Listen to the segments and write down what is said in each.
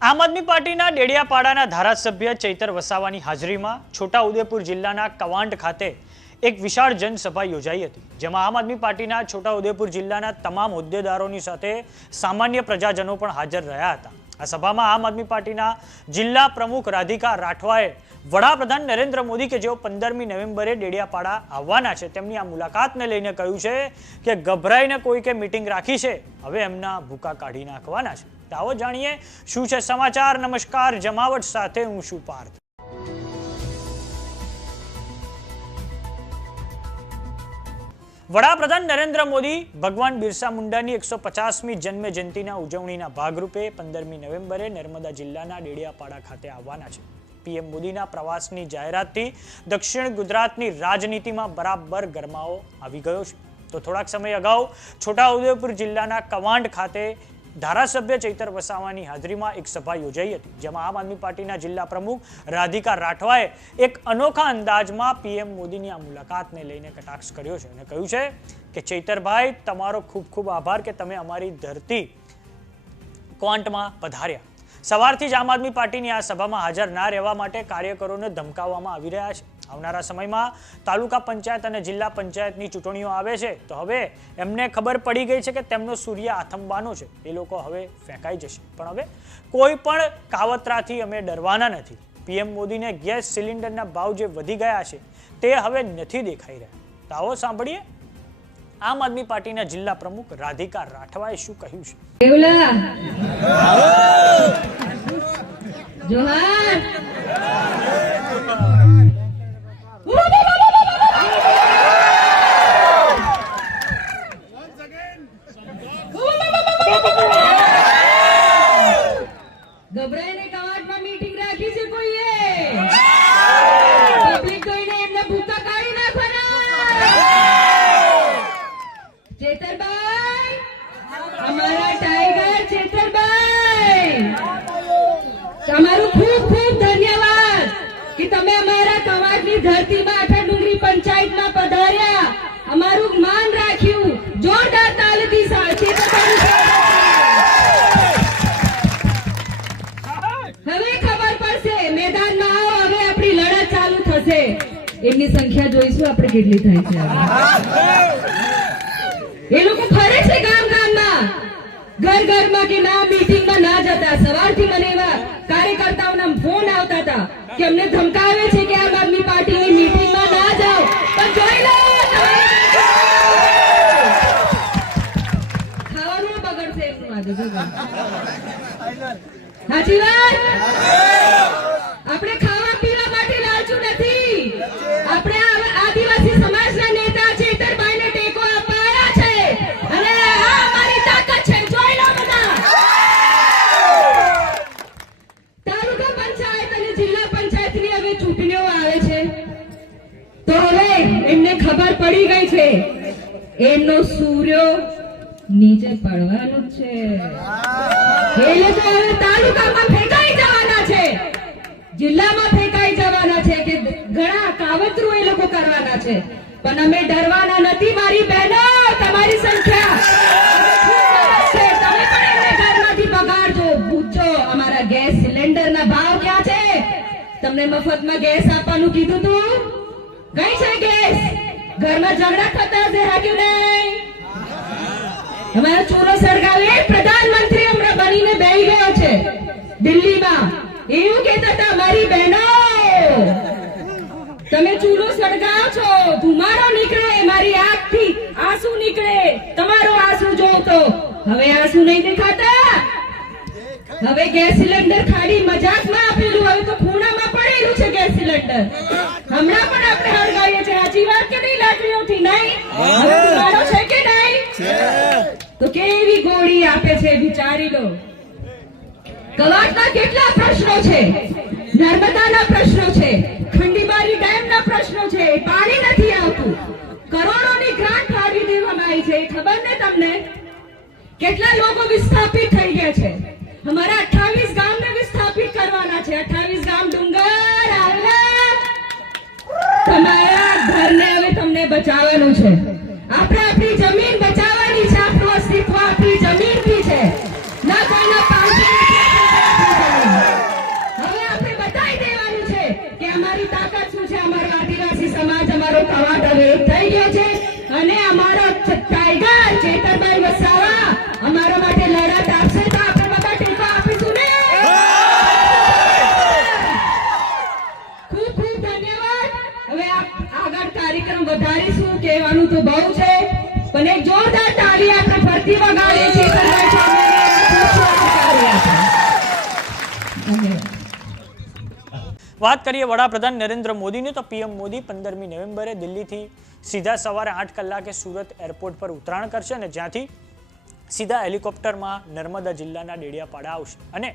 આમ આદમી પાર્ટીના ડેડિયાપાડાના ધારાસભ્ય ચૈતર વસાવાની હાજરીમાં છોટાઉદેપુર જિલ્લાના કવાંટ ખાતે એક વિશાળ જનસભા યોજાઈ હતી, જેમાં આમ આદમી પાર્ટીના છોટાઉદેપુર જિલ્લાના તમામ હોદ્દેદારોની સાથે સામાન્ય પ્રજાજનો પણ હાજર રહ્યા હતા. આ સભામાં આમ આદમી પાર્ટીના જિલ્લા પ્રમુખ રાધિકા રાઠવાએ વડાપ્રધાન નરેન્દ્ર મોદી કે જેઓ પંદરમી નવેમ્બરે ડેડિયાપાડા આવવાના છે, તેમની આ મુલાકાતને લઈને કહ્યું છે કે ગભરાઈને કોઈ કે મીટિંગ રાખી છે, હવે એમના ભૂકા કાઢી નાખવાના છે. આવો જાણીએ શું છે સમાચાર. નમસ્કાર. જમાવટ સાથે હું શું પાર્થ. વડાપ્રધાન નરેન્દ્ર મોદી ભગવાન બિરસા મુંડાની એકસો પચાસમી જન્મ જયંતિના ઉજવણીના ભાગરૂપે પંદરમી નવેમ્બરે નર્મદા જિલ્લાના ડેડિયાપાડા ખાતે આવવાના છે. પીએમ મોદીના પ્રવાસની જાહેરાતથી દક્ષિણ ગુજરાતની રાજનીતિમાં બરાબર ગરમાવો આવી ગયો છે. તો થોડાક સમય અગાઉ છોટાઉદેપુર જિલ્લાના કવાંડ ખાતે ધારાસભ્ય ચૈતર વસાવાની હાજરીમાં એક સભા યોજાઈ હતી, જેમાં આમ આદમી પાર્ટીના જિલ્લા પ્રમુખ રાધિકા રાઠવાએ એક અનોખા અંદાજમાં પીએમ મોદીની આ મુલાકાતને લઈને કટાક્ષ કર્યો છે અને કહ્યું છે કે, ચૈતરભાઈ, તમારો ખૂબ ખૂબ આભાર કે તમે અમારી ધરતી ક્વાંટમાં પધાર્યા. સવારથી જ આમ આદમી પાર્ટીની આ સભામાં હાજર ના રહેવા માટે કાર્યકરોને ધમકાવવામાં આવી રહ્યા છે. આવનારા સમયમાં તાલુકા પંચાયત અને જિલ્લા પંચાયતની ચૂંટણીઓ આવે છે. તો હવે એમને ખબર પડી ગઈ છે કે તેમનો સૂર્ય આથમવાનો છે. એ લોકો હવે ફેંકાઈ જશે. પણ હવે કોઈ પણ કાવતરાથી અમે ડરવાના નથી. પીએમ મોદીને ગેસ સિલિન્ડરના ભાવ જે વધી ગયા છે, તે હવે નથી દેખાઈ રહ્યા. તો આવો સાંભળીએ. આમ આદમી પાર્ટીના જિલ્લા પ્રમુખ રાધિકા રાઠવાએ શું કહ્યું છે? જોહાર અમારા કવાડની ધરતીમાં આઠા ડુંગરી પંચાયતમાં પધાર્યા. અમારું માન રાખ્યું. જોરદાર તાલથી સા- ચેતરભાઈનું સ્વાગત છે. હવે ખબર પડશે મેદાનમાં આવો, હવે આપણી લડત ચાલુ થશે. એમની સંખ્યા જોઈશું આપણે કેટલી થાય છે એ લોકો ફરે છે ગામ ગામમાં. ઘર ઘરમાં કે ના મીટિંગમાં ના જતા. સવારથી મને એવા કાર્યકર્તાઓના ફોન આવતા હતા કે અમને ધમકાવે છે. સાચી વાત આપણે ખાવા પીવા માટે લાલચુ નથી. આપણે આદિવાસી સમાજના નેતા ચેતરભાઈને ટેકો આપવા આવ્યા છે. અને છે. પંચાયત અને જિલ્લા પંચાયતની હવે ચૂંટણીઓ આવે છે. તો હવે એમને ખબર પડી ગઈ છે. એમનો સૂર્ય નીચે પડવાનું છે. એ લોકો હવે તાલુકામાં ફેંકાઈ જવાના છે. જિલ્લામાં ફેંકાઈ જવાના છે કે ઘણા કાવતરું એ લોકો કરવાના છે. પણ અમે ડરવાના નથી મારી બહેનો તમારી સંખ્યા. તમે પણ એમને ઘરમાંથી બગાડજો પૂછો અમારા ગેસ સિલિન્ડરના ભાવ ક્યાં છે? તમને મફતમાં ગેસ આપવાનું કીધું તું? કઈ છે ગેસ? ઘરમાં ઝઘડા થતા હશે હા નહીં અમારો ચૂલો સળગાવે પ્રધાનમંત્રી હમણાં બનીને બેહી ગયા છે. દિલ્હીમાં. એવું કહેતા હતા મારી બહેનો તમે ચૂલો સળગાવો છો. ધુમાડો નીકળે મારી આંખથી આંસુ નીકળે. તમારો આંસુ જોઉં તો હવે આંસુ નહીં દેખાતા. હવે ગેસ સિલિન્ડર ખાલી મજાકમાં આપેલું. હવે તો ખૂણામાં પડેલું છે ગેસ સિલિન્ડર. હમણાં પણ આપણે હળગાવીએ છીએ. સાચી વાત કે નહીં લાકડીઓથી નહીં? હવે ધુમાડો છે. તો કેવી ગોળી આપે છે વિચારી લો. કવાટના કેટલા પ્રશ્નો છે? નર્મદાના પ્રશ્નો છે, ખંડીબારી ડેમના પ્રશ્નો છે પાણી નથી આવતું. કરોડોની ગ્રાન્ટ ફાળવી દેવામાં આવી છે ખબર ને તમને? કેટલા લોકો વિસ્થાપિત થઈ ગયા છે? અમારા અઠાવીસ ગામને વિસ્થાપિત કરવાના છે. અઠાવીસ ગામ ડુંગર તમારા ઘરને હવે તમને બચાવવાનું છે. આપણે કવાટ થઈ ગયો છે. અને અમારો ટાઈગર ચેતરભાઈ વસાવા અમારા માટે લડત આપશે તો આપણે બધા ટેકા આપીશું ને. ખૂબ ખૂબ ધન્યવાદ. હવે આગળ કાર્યક્રમ વધારીશું, કહેવાનું તો બહુ છે. પણ એક જોરદાર તાળી આપણે ફરતી વગાડીએ છીએ. ધન્યવાદ. વાત કરીએ વડાપ્રધાન નરેન્દ્ર મોદીની, તો પીએમ મોદી પંદરમી નવેમ્બરે દિલ્હીથી સીધા સવારે આઠ કલાકે સુરત એરપોર્ટ પર ઉતરાણ કરશે અને જ્યાંથી સીધા હેલિકોપ્ટરમાં નર્મદા જિલ્લાના ડેડિયાપાડા આવશે. અને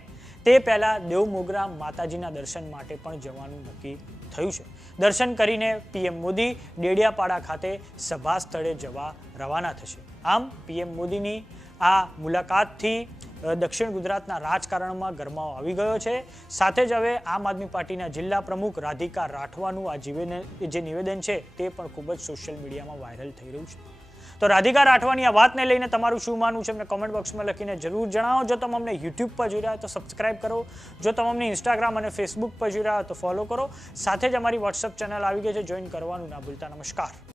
તે પહેલાં દેવમોગરા માતાજીના દર્શન માટે પણ જવાનું નક્કી થયું છે. દર્શન કરીને પીએમ મોદી ડેડિયાપાડા ખાતે સભા સ્થળે જવા રવાના થશે. આમ, પીએમ મોદીની આ મુલાકાતથી દક્ષિણ ગુજરાતના રાજકારણમાં ગરમાવો આવી ગયો છે. સાથે જ હવે આમ આદમી પાર્ટીના જિલ્લા પ્રમુખ રાધિકા રાઠવાનું આ જે નિવેદન છે તે પણ ખૂબ જ સોશિયલ મીડિયામાં વાયરલ થઈ રહ્યું છે. તો રાધિકા રાઠવાની આ વાતને લઈને તમારું શું માનવું છે અમને કોમેન્ટ બોક્સમાં લખીને જરૂર જણાવો. જો તમે અમને યુટ્યુબ પર જોઈ રહ્યા તો સબસ્ક્રાઇબ કરો. જો તમે અમને ઇન્સ્ટાગ્રામ અને ફેસબુક પર જોઈ રહ્યા તો ફોલો કરો. સાથે જ અમારી વોટ્સઅપ ચેનલ આવી ગઈ છે. જોઈન કરવાનું ના ભૂલતા. નમસ્કાર.